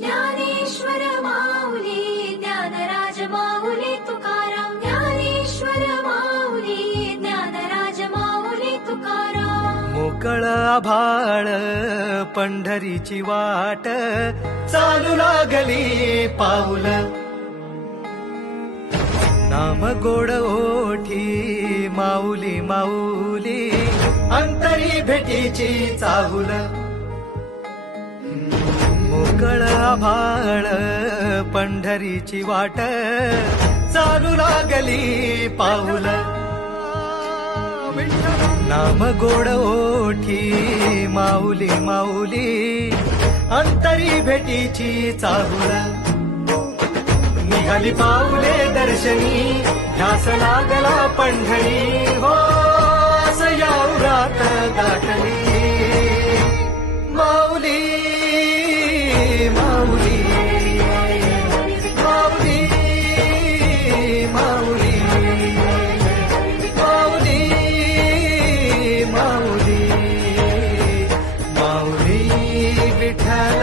ज्ञानेश्वर माऊली ज्ञानराज माऊली तुकाराम ज्ञानेश्वर माऊली ज्ञानराज माऊली तुकाराम मोकळ आभाळ पंढरीची वाट चालू लागली पाऊल नाम गोड ओठी माऊली माऊली अंतरी भेटीची चाहुल मोकळ आभाळ पंढरीची वाट चालू लागली पाऊल नाम गोड ओठी माऊली माऊली अंतरी भेटीची चाहुल निघाली पाऊले दर्शनी ध्यास लागला पंढरी हो सयाउरात गाठली माऊली माऊली माऊली माऊली माऊली माऊली माऊली विठ्ठल